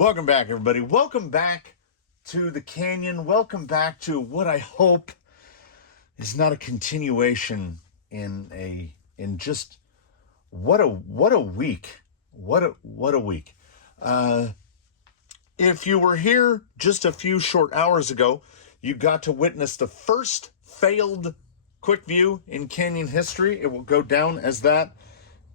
Welcome back, everybody. Welcome back to the canyon. Welcome back to what I hope is not a continuation in just what a week. What a week. If you were here just a few short hours ago, you got to witness the first failed quick view in canyon history. It will go down as that.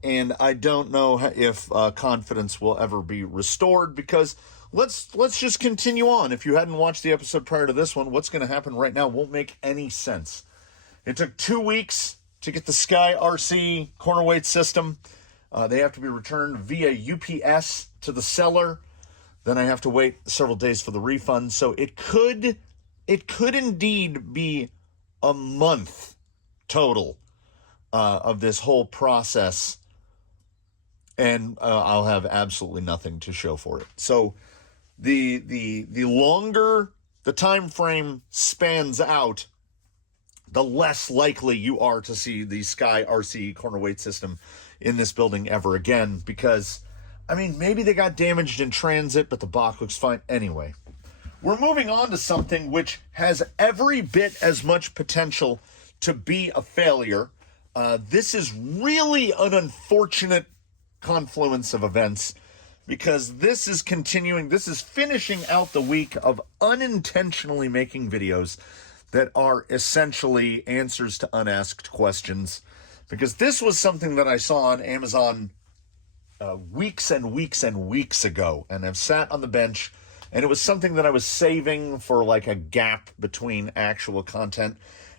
And I don't know if confidence will ever be restored, because let's just continue on. If you hadn't watched the episode prior to this one, what's going to happen right now won't make any sense. It took 2 weeks to get the Sky RC corner weight system. They have to be returned via UPS to the seller. Then I have to wait several days for the refund. So it could indeed be a month total of this whole process. And I'll have absolutely nothing to show for it. So the longer the time frame spans out, the less likely you are to see the Sky RC corner weight system in this building ever again. Because, I mean, maybe they got damaged in transit, but the box looks fine anyway. We're moving on to something which has every bit as much potential to be a failure. This is really an unfortunate confluence of events, because this is finishing out the week of unintentionally making videos that are essentially answers to unasked questions, because this was something that I saw on Amazon weeks and weeks and weeks ago, and I've sat on the bench, and it was something that I was saving for like a gap between actual content,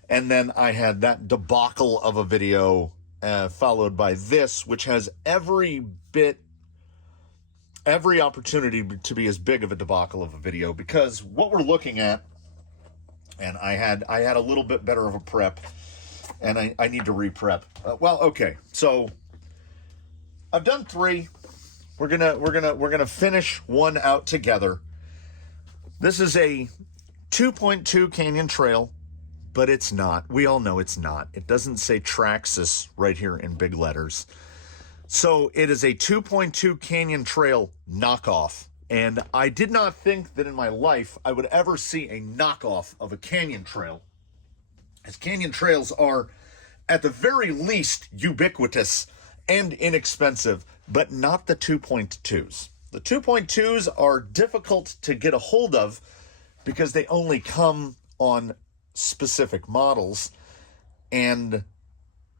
and then I had that debacle of a video followed by this, which has every opportunity to be as big of a debacle of a video, because what we're looking at, and I had a little bit better of a prep, and I need to re-prep. Okay, so I've done 3. We're gonna finish one out together. This is a 2.2 canyon trail. But it's not. We all know it's not. It doesn't say Traxxas right here in big letters. So it is a 2.2 canyon trail knockoff. And I did not think that in my life I would ever see a knockoff of a canyon trail, as canyon trails are at the very least ubiquitous and inexpensive, but not the 2.2s. The 2.2s are difficult to get a hold of because they only come on specific models, and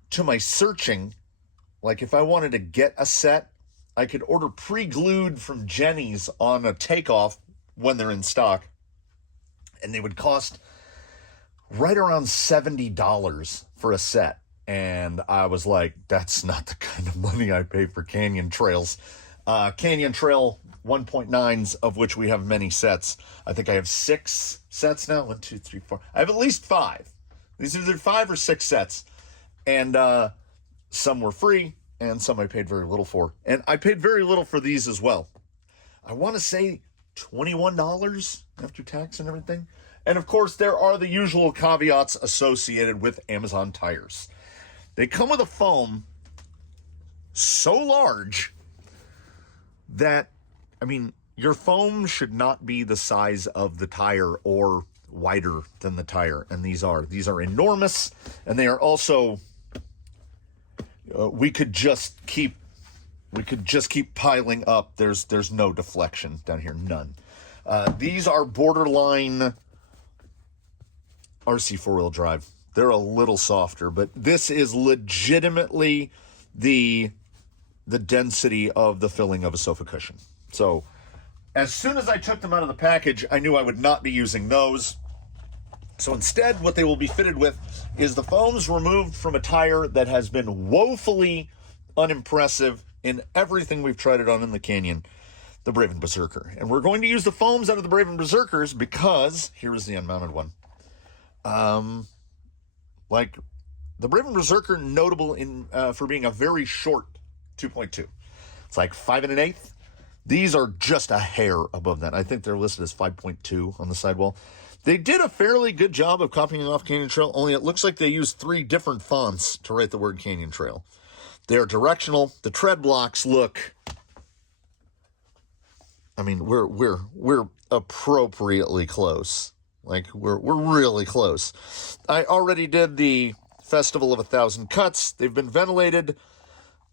to my searching, like if I wanted to get a set, I could order pre-glued from Jenny's on a takeoff when they're in stock, and they would cost right around $70 for a set. And I was like, that's not the kind of money I pay for canyon trails. Canyon Trail 1.9s, of which we have many sets. I think I have 6 sets now. 1, 2, 3, 4. I have at least 5. These are either 5 or 6 sets. And some were free, and some I paid very little for. And I paid very little for these as well. I want to say $21 after tax and everything. And of course, there are the usual caveats associated with Amazon tires. They come with a foam so large that, I mean, your foam should not be the size of the tire or wider than the tire. And these are enormous, and they are also, we could just keep piling up. There's no deflection down here, none. These are borderline RC 4-wheel drive. They're a little softer, but this is legitimately the density of the filling of a sofa cushion. So as soon as I took them out of the package, I knew I would not be using those. So instead, what they will be fitted with is the foams removed from a tire that has been woefully unimpressive in everything we've tried it on in the canyon, the Brave and Berserker. And we're going to use the foams out of the Brave and Berserkers because, here is the unmounted one. Like, the Brave and Berserker, notable for being a very short 2.2. It's like 5 1/8. These are just a hair above that. I think they're listed as 5.2 on the sidewall. They did a fairly good job of copying off Canyon Trail, only it looks like they used 3 different fonts to write the word Canyon Trail. They're directional. The tread blocks look, I mean, we're appropriately close. Like, we're really close. I already did the Festival of 1,000 Cuts. They've been ventilated.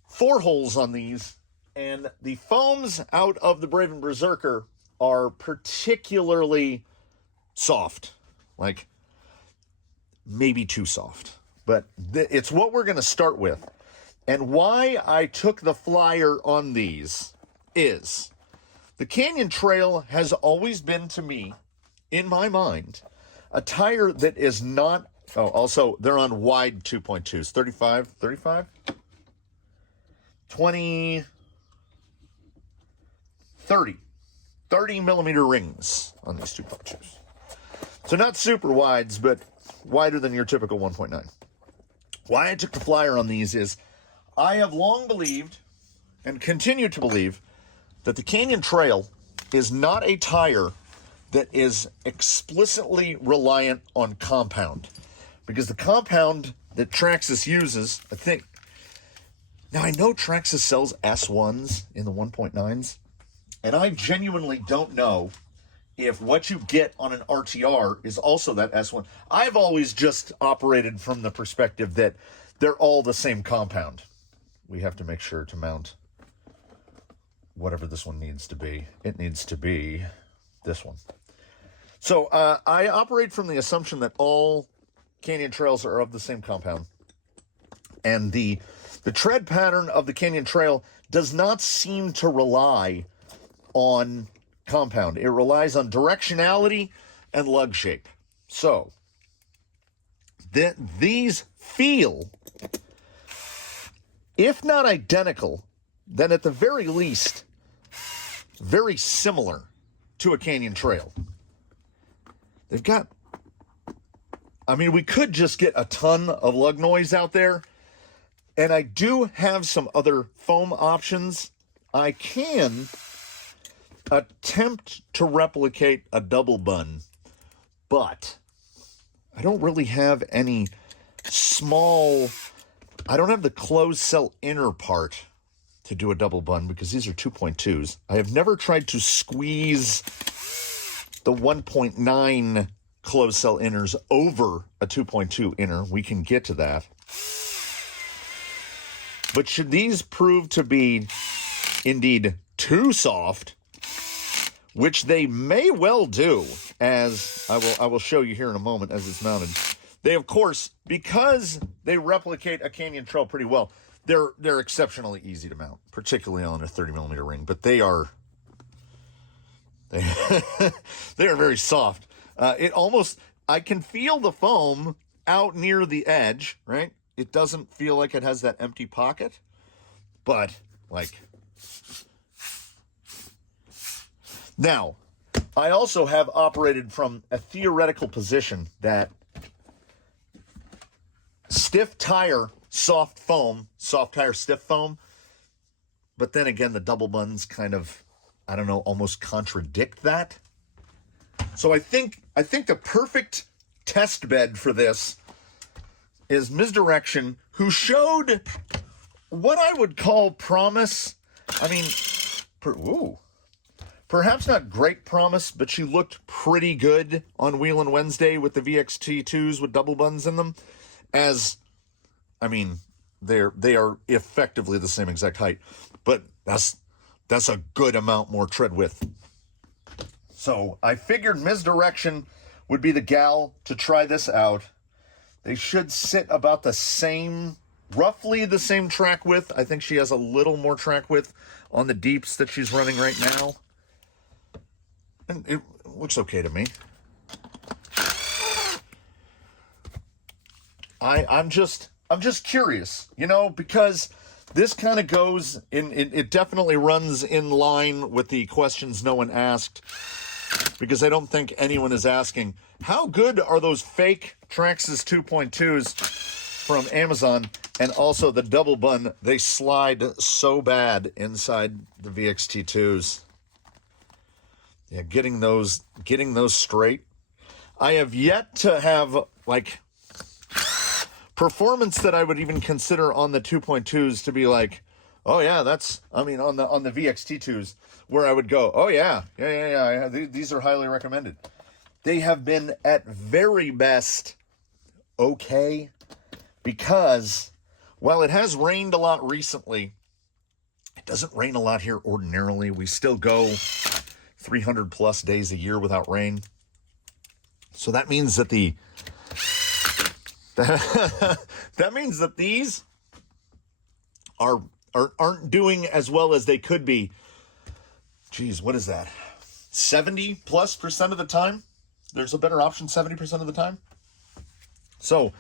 4 holes on these. And the foams out of the Brave and Berserker are particularly soft. Like, maybe too soft. But it's what we're going to start with. And why I took the flyer on these is the Canyon Trail has always been, to me, in my mind, a tire that is not... Oh, also, they're on wide 2.2s. 35? 20... 30 millimeter rings on these 2.2s. So not super wides, but wider than your typical 1.9. Why I took the flyer on these is I have long believed and continue to believe that the Canyon Trail is not a tire that is explicitly reliant on compound. Because the compound that Traxxas uses, I think... Now, I know Traxxas sells S1s in the 1.9s, and I genuinely don't know if what you get on an RTR is also that S1. I've always just operated from the perspective that they're all the same compound. We have to make sure to mount whatever this one needs to be. It needs to be this one. So I operate from the assumption that all Canyon Trails are of the same compound. And the tread pattern of the Canyon Trail does not seem to rely on compound. It relies on directionality and lug shape. So these feel, if not identical, then at the very least, very similar to a Canyon Trail. They've got, I mean, we could just get a ton of lug noise out there, and I do have some other foam options. I can attempt to replicate a double bun, but I don't really have any small, I don't have the closed cell inner part to do a double bun because these are 2.2s. I have never tried to squeeze the 1.9 closed cell inners over a 2.2 inner. We can get to that. But should these prove to be indeed too soft, which they may well do, as I will show you here in a moment as it's mounted. They, of course, because they replicate a Canyon Trail pretty well, they're exceptionally easy to mount, particularly on a 30 millimeter ring. But they are very soft. It almost, I can feel the foam out near the edge, right? It doesn't feel like it has that empty pocket, but like. Now, I also have operated from a theoretical position that stiff tire, soft foam, soft tire, stiff foam, but then again, the double buns kind of, I don't know, almost contradict that. So I think the perfect test bed for this is Misdirection, who showed what I would call promise. I mean, perhaps not great promise, but she looked pretty good on Wheelin' Wednesday with the VXT2s with double buns in them. As, I mean, they are effectively the same exact height, but that's a good amount more tread width. So I figured Misdirection would be the gal to try this out. They should sit about the same, roughly the same track width. I think she has a little more track width on the deeps that she's running right now. And it looks okay to me. I'm just curious, you know, because this kind of goes in, it definitely runs in line with the questions no one asked, because I don't think anyone is asking, how good are those fake Traxxas 2.2s from Amazon? And also the double bun, they slide so bad inside the VXT2s. Yeah, getting those straight. I have yet to have, like, performance that I would even consider on the 2.2s to be like, Oh yeah, that's, I mean, on the VXT2s where I would go, oh yeah, these are highly recommended. They have been at very best okay, because while it has rained a lot recently, it doesn't rain a lot here ordinarily. We still go 300 plus days a year without rain. So that means that that means that these aren't doing as well as they could be. Geez, what is that? 70+% of the time? There's a better option 70% of the time. So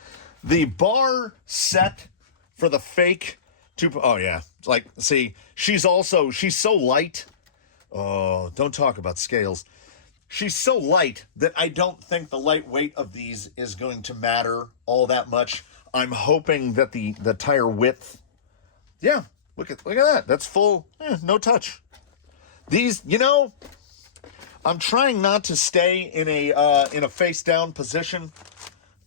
the bar set for the fake oh yeah, like, see, she's so light. Oh, don't talk about scales. She's so light that I don't think the lightweight of these is going to matter all that much. I'm hoping that the tire width, yeah, look at that. That's full, no touch. These, I'm trying not to stay in a face down position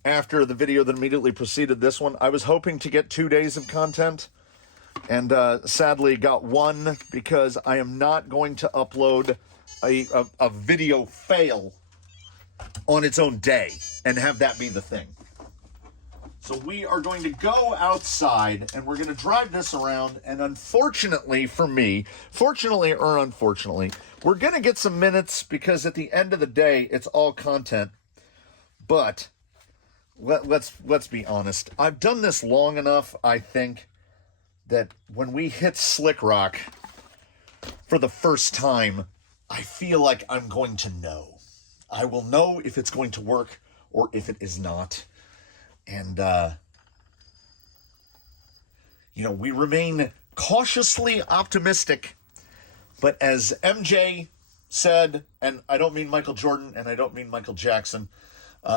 after the video that immediately preceded this one. I was hoping to get 2 days of content, and sadly got one, because I am not going to upload a video fail on its own day and have that be the thing. So we are going to go outside and we're going to drive this around, and unfortunately for me, fortunately or unfortunately, we're going to get some minutes, because at the end of the day, it's all content. But let's be honest. I've done this long enough, I think, that when we hit Slick Rock for the first time, I feel like I'm going to know. I will know if it's going to work or if it is not. And, we remain cautiously optimistic. But as MJ said, and I don't mean Michael Jordan and I don't mean Michael Jackson,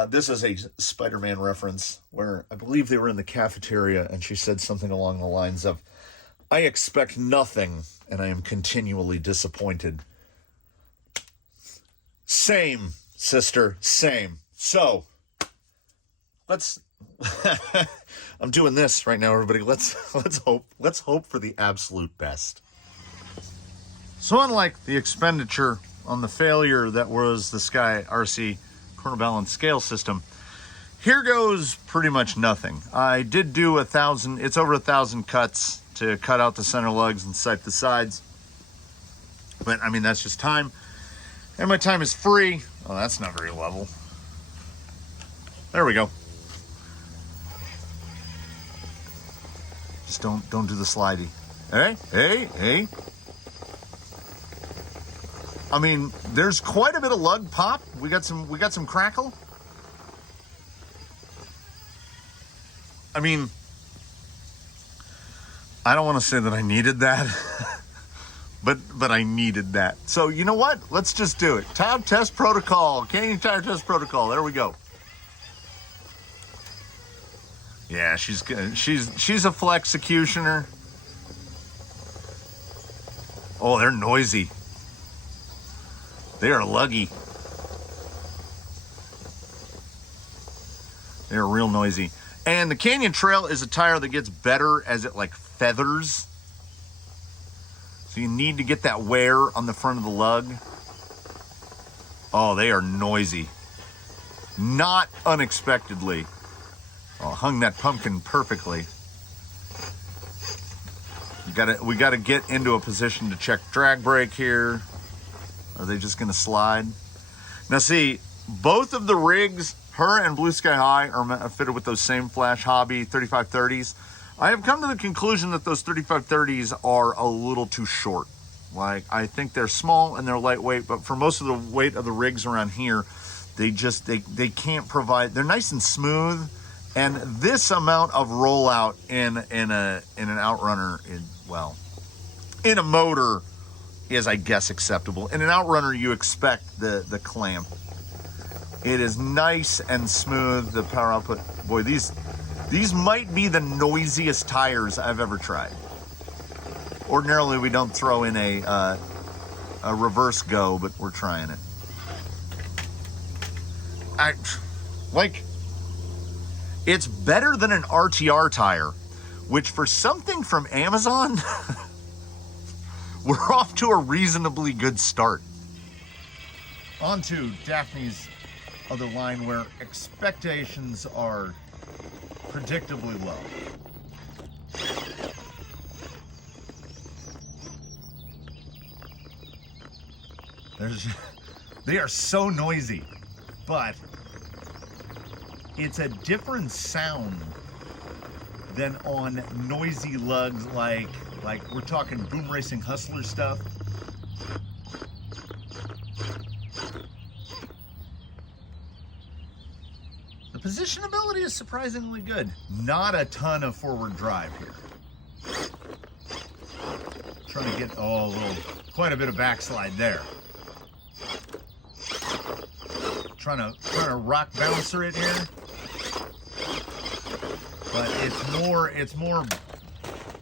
this is a Spider-Man reference where I believe they were in the cafeteria and she said something along the lines of, "I expect nothing and I am continually disappointed." Same, sister, same. So, let's I'm doing this right now, everybody. Let's hope for the absolute best. So unlike the expenditure on the failure that was the Sky RC counterbalance scale system, here goes pretty much nothing. I did do 1,000, it's over 1,000 cuts to cut out the center lugs and sight the sides. But I mean, that's just time. And my time is free. Oh, that's not very level. There we go. Just don't do the slidey. Hey. I mean, there's quite a bit of lug pop. We got some crackle. I mean, I don't want to say that I needed that, but I needed that. So you know what? Let's just do it. Tab test protocol, Canyon tire test protocol. There we go. Yeah, she's a flex-ecutioner. Oh, they're noisy. They are luggy. They're real noisy. And the Canyon Trail is a tire that gets better as it like feathers. So you need to get that wear on the front of the lug. Oh, they are noisy. Not unexpectedly. Oh, hung that pumpkin perfectly. We gotta get into a position to check drag brake here. Are they just gonna slide? Now see, both of the rigs, her and Blue Sky High, are fitted with those same Flash Hobby 3530s. I have come to the conclusion that those 3530s are a little too short. Like, I think they're small and they're lightweight, but for most of the weight of the rigs around here, they can't provide. They're nice and smooth. And this amount of rollout in an Outrunner is, well, in a motor is, I guess, acceptable. In an Outrunner, you expect the clamp. It is nice and smooth. The power output, boy, these might be the noisiest tires I've ever tried. Ordinarily, we don't throw in a reverse go, but we're trying it. It's better than an RTR tire, which for something from Amazon, we're off to a reasonably good start. On to Daphne's other line where expectations are predictably low. They are so noisy, but it's a different sound than on noisy lugs like we're talking boom racing hustler stuff. The positionability is surprisingly good. Not a ton of forward drive here. Trying to get, quite a bit of backslide there. Trying to rock bouncer it here. But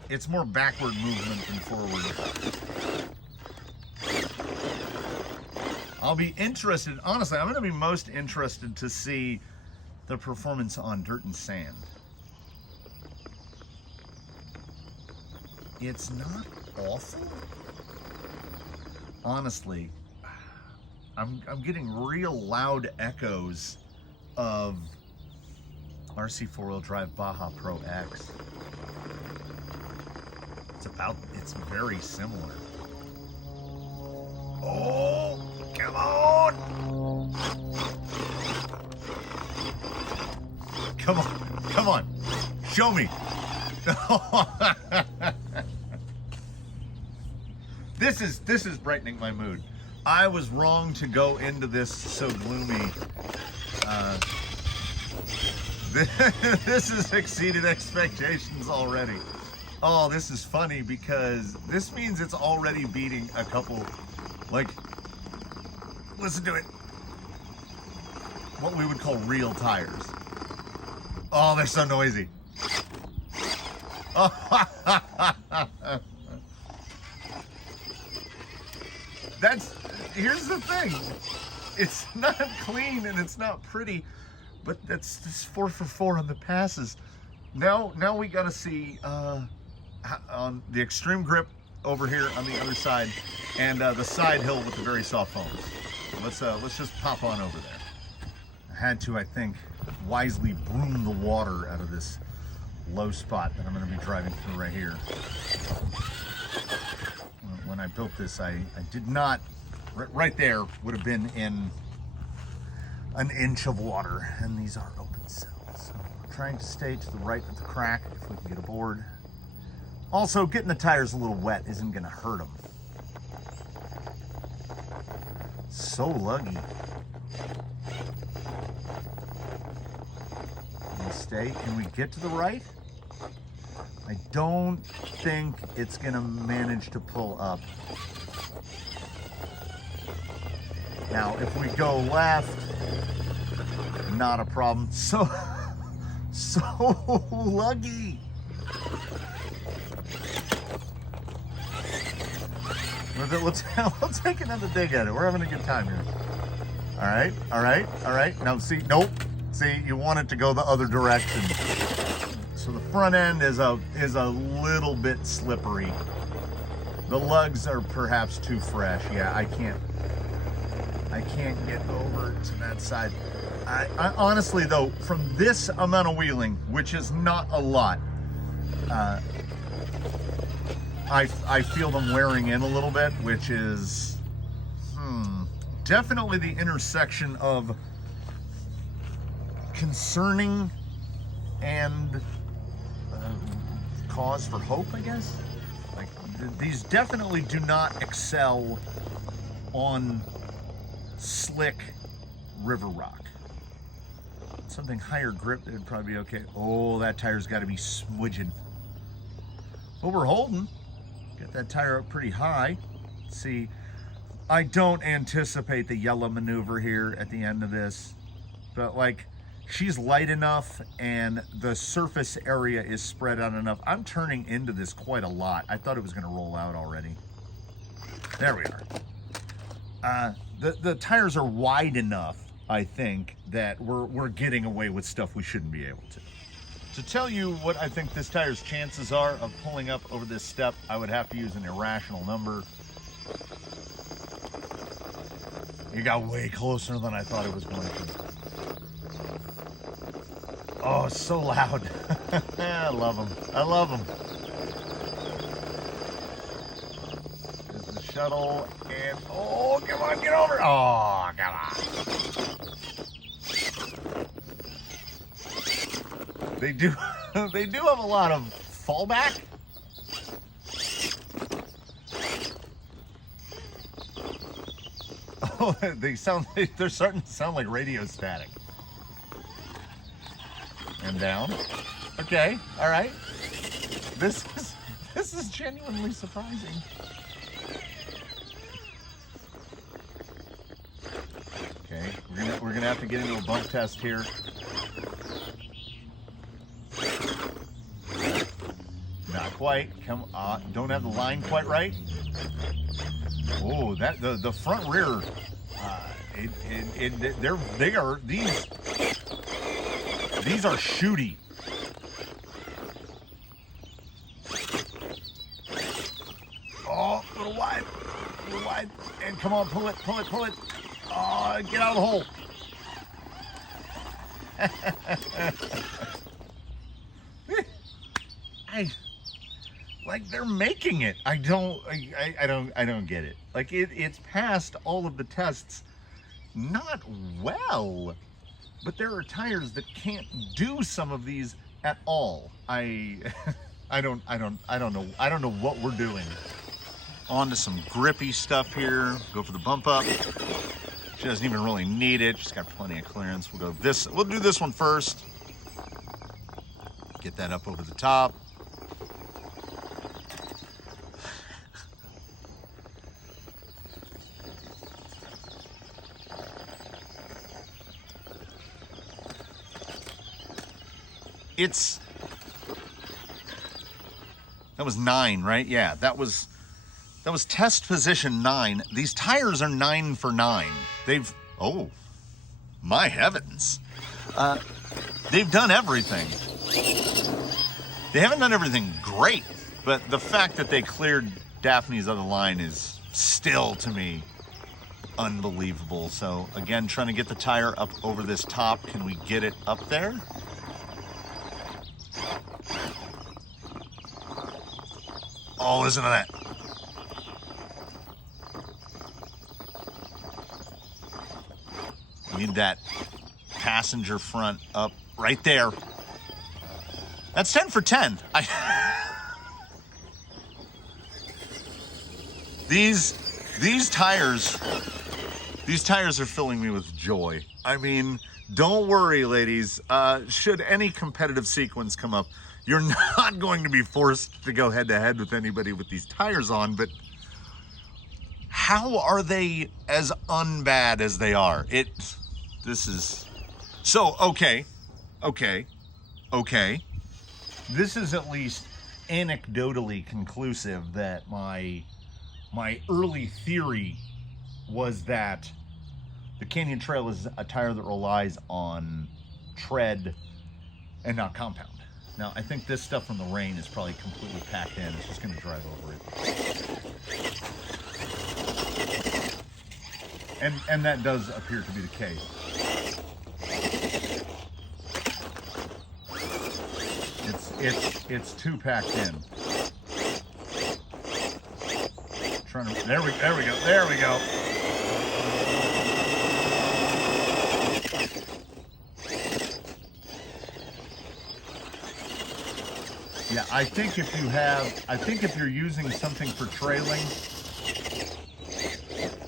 it's more backward movement than forward. I'll be interested, honestly, I'm going to be most interested to see the performance on dirt and sand. It's not awful. Honestly, I'm getting real loud echoes of RC four-wheel drive Baja Pro X. It's very similar. Oh, come on! Come on, show me. This is brightening my mood. I was wrong to go into this so gloomy. This has exceeded expectations already. Oh, this is funny because this means it's already beating a couple, listen to it, what we would call real tires. Oh, they're so noisy. Here's the thing. It's not clean and it's not pretty, but that's 4 for 4 on the passes. Now we gotta see on the extreme grip over here on the other side and the side hill with the very soft foams. Let's just pop on over there. I had to, I think, wisely broom the water out of this low spot that I'm going to be driving through right here. When I built this, I did not, right there would have been in an inch of water, and these are open cells. So I'm trying to stay to the right of the crack if we can get aboard. Also, getting the tires a little wet isn't going to hurt them. So luggy. Stay. Can we get to the right? I don't think it's gonna manage to pull up. Now, if we go left, not a problem. So luggy. We'll take another dig at it. We're having a good time here. All right. Now, see, nope. See, you want it to go the other direction. So the front end is a little bit slippery. The lugs are perhaps too fresh. Yeah, I can't get over to that side. I honestly though, from this amount of wheeling, which is not a lot, I feel them wearing in a little bit, which is definitely the intersection of concerning and cause for hope, I guess. Like these definitely do not excel on slick river rock. Something higher grip, it'd probably be okay. Oh, that tire's got to be smudging. But we're holding. Get that tire up pretty high. See, I don't anticipate the yellow maneuver here at the end of this, but she's light enough and the surface area is spread out enough. I'm turning into this quite a lot. I thought it was going to roll out already. There we are. The tires are wide enough, I think, that we're getting away with stuff we shouldn't be able to. To tell you what I think this tire's chances are of pulling up over this step, I would have to use an irrational number. It got way closer than I thought it was going to. Oh, it's so loud. I love them. I love them. There's the shuttle, and oh, come on, get over. Oh, come on. They do have a lot of fallback. Oh, they're starting to sound like radio static. And down. Okay, all right. This is genuinely surprising. Okay, we're gonna have to get into a bump test here. Not quite. Come on. Don't have the line quite right. Oh, that the front rear. These are shooty. Oh, a little wide, and come on, pull it. Oh, get out of the hole. Like they're making it. I don't get it. Like it's passed all of the tests, not well, but there are tires that can't do some of these at all. I don't know what we're doing. On to some grippy stuff here. Go for the bump up. She doesn't even really need it. She's got plenty of clearance. We'll do this one first. Get that up over the top. That was 9, right? Yeah, that was test position 9. These tires are 9 for 9. Oh, my heavens. They've done everything. They haven't done everything great, but the fact that they cleared Daphne's other line is still, to me, unbelievable. So, again, trying to get the tire up over this top. Can we get it up there? Oh, listen to that. Need that passenger front up right there. That's 10 for 10. These tires are filling me with joy. I mean, don't worry, ladies. Should any competitive sequence come up, you're not going to be forced to go head-to-head with anybody with these tires on, but how are they as unbad as they are? This is... So, okay. This is at least anecdotally conclusive that my early theory was that the Canyon Trail is a tire that relies on tread and not compound. Now, I think this stuff from the rain is probably completely packed in. It's just going to drive over it. And that does appear to be the case. It's too packed in. There we go. Yeah, I think if you're using something for trailing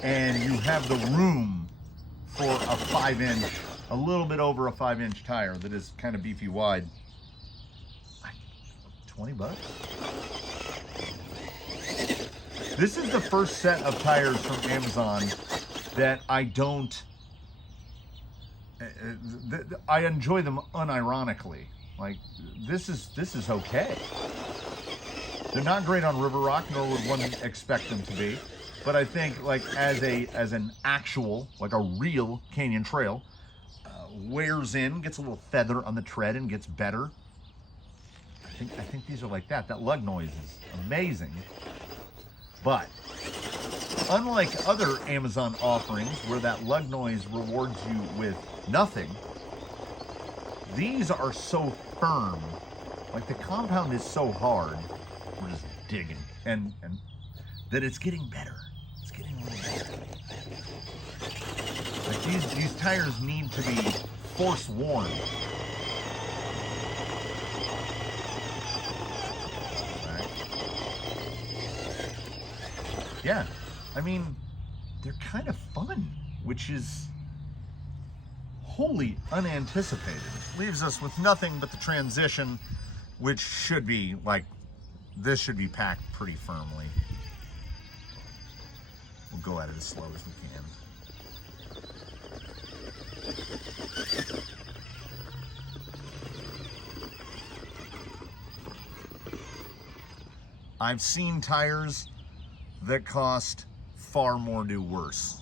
and you have the room for a 5-inch, a little bit over a 5-inch tire that is kind of beefy wide, $20. This is the first set of tires from Amazon that I enjoy them unironically. Like, this is okay. They're not great on river rock, nor would one expect them to be. But I think, like, as an actual, like a real canyon trail, wears in, gets a little feather on the tread and gets better. I think these are like that. That lug noise is amazing. But unlike other Amazon offerings where that lug noise rewards you with nothing, these are so firm. Like the compound is so hard. We're just digging. And that it's getting better. It's getting a little better. Like these tires need to be force worn. Yeah, I mean, they're kind of fun, which is wholly unanticipated. Leaves us with nothing but the transition, which should be like, this should be packed pretty firmly. We'll go at it as slow as we can. I've seen tires that cost far more do worse.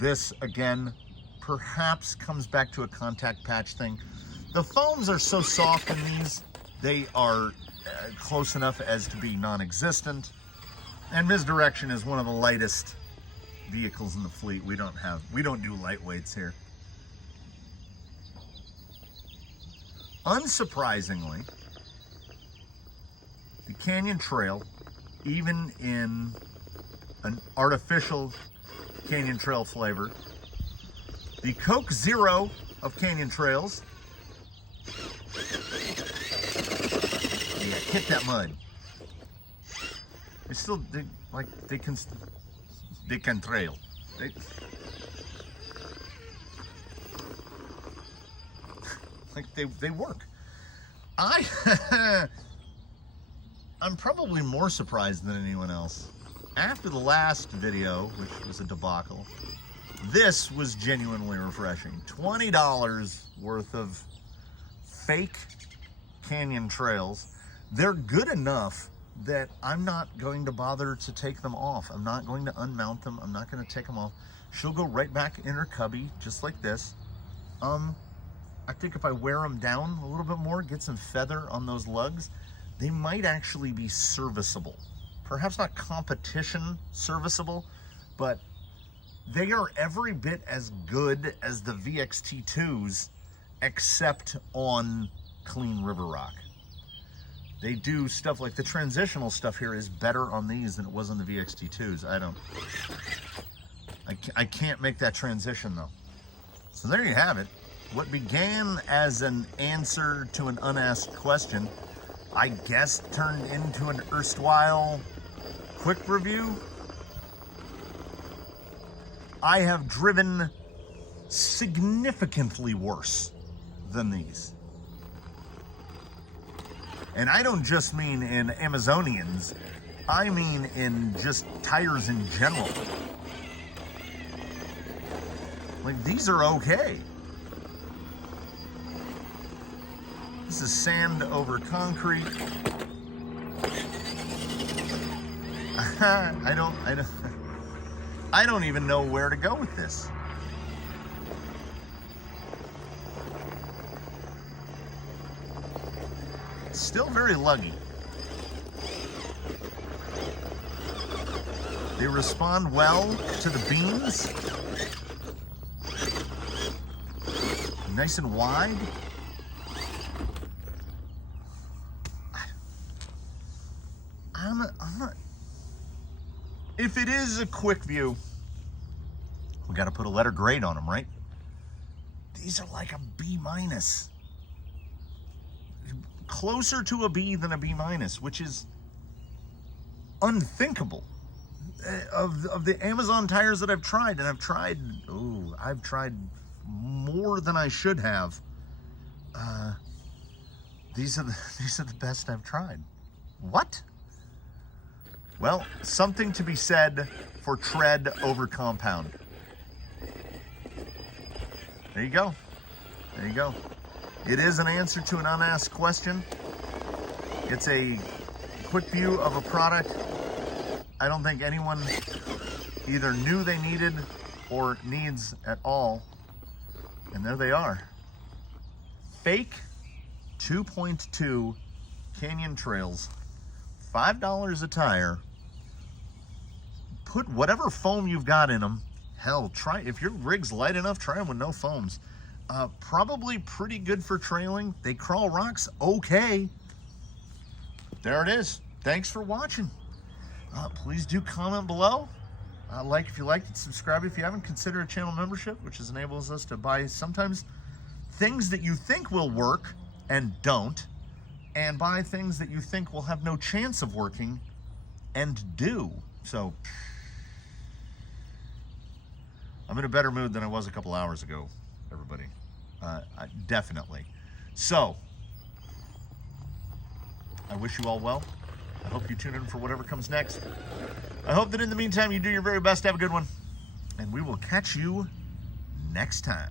This, again, perhaps comes back to a contact patch thing. The foams are so soft in these, they are close enough as to be non-existent. And Misdirection is one of the lightest vehicles in the fleet. We don't do lightweights here. Unsurprisingly, the Canyon Trail, even in an artificial Canyon Trail flavor, the Coke Zero of Canyon Trails, yeah, hit that mud. They can trail. They work. I'm probably more surprised than anyone else. After the last video, which was a debacle, this was genuinely refreshing. $20 worth of fake Canyon Trails. They're good enough that I'm not going to bother to take them off. I'm not going to unmount them. I'm not going to take them off. She'll go right back in her cubby, just like this. I think if I wear them down a little bit more, get some feather on those lugs, they might actually be serviceable. Perhaps not competition serviceable, but they are every bit as good as the VXT2s, except on clean river rock. They do stuff like the transitional stuff here is better on these than it was on the VXT2s. I can't make that transition though. So there you have it. What began as an answer to an unasked question, I guess turned into an erstwhile quick review. I have driven significantly worse than these. And I don't just mean in Amazonians, I mean in just tires in general. Like, these are okay. This is sand over concrete. I don't even know where to go with this. Still very luggy. They respond well to the beams. Nice and wide. If it is a quick view, we got to put a letter grade on them, right? These are like a B-, closer to a B than a B-, which is unthinkable. Of the Amazon tires that I've tried, and I've tried more than I should have. These are the best I've tried. What? Well, something to be said for tread over compound. There you go. There you go. It is an answer to an unasked question. It's a quick view of a product I don't think anyone either knew they needed or needs at all. And there they are. Fake 2.2 Canyon Trails, $5 a tire. Put whatever foam you've got in them. Hell, try, if your rig's light enough, try them with no foams. Probably pretty good for trailing. They crawl rocks okay. There it is. Thanks for watching. Please do comment below. Like if you liked it, subscribe if you haven't. Consider a channel membership, which enables us to buy sometimes things that you think will work and don't, and buy things that you think will have no chance of working and do. So I'm in a better mood than I was a couple hours ago, everybody. Definitely. So I wish you all well. I hope you tune in for whatever comes next. I hope that in the meantime you do your very best. Have a good one. And we will catch you next time.